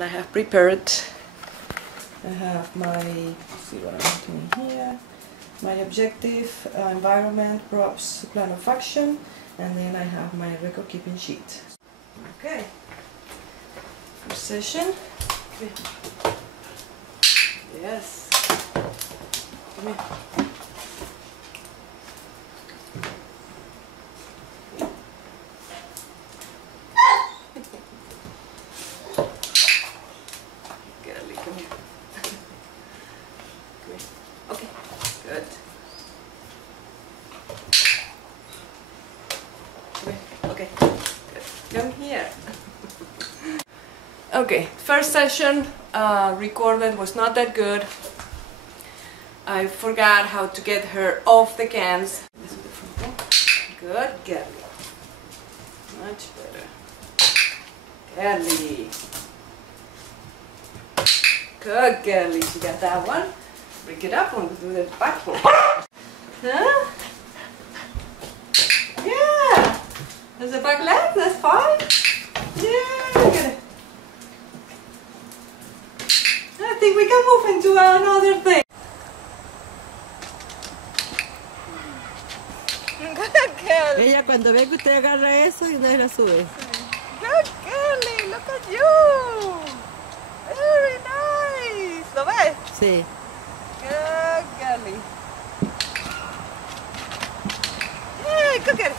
and I have prepared. I have my, let's see what I'm doing here, my objective, environment, props, plan of action, and then I have my record keeping sheet. Okay, first session. Yes, come here. Girlie, come here. Come here. Okay, good. Come here. Okay, good. Come here. Okay, first session recorded was not that good. I forgot how to get her off the cans. Good, Girlie. Much better. Girlie. Good, Girlie. She got that one. Break it up and do the back one. Huh? Yeah. There's a back leg. That's fine. Yeah. Look at it. I think we can move into another thing. Ella cuando ve que usted agarra eso y una vez la sube. Good Girlie, look at you. Very nice. ¿Lo ves? Sí. Good Girlie. Hey, go get it.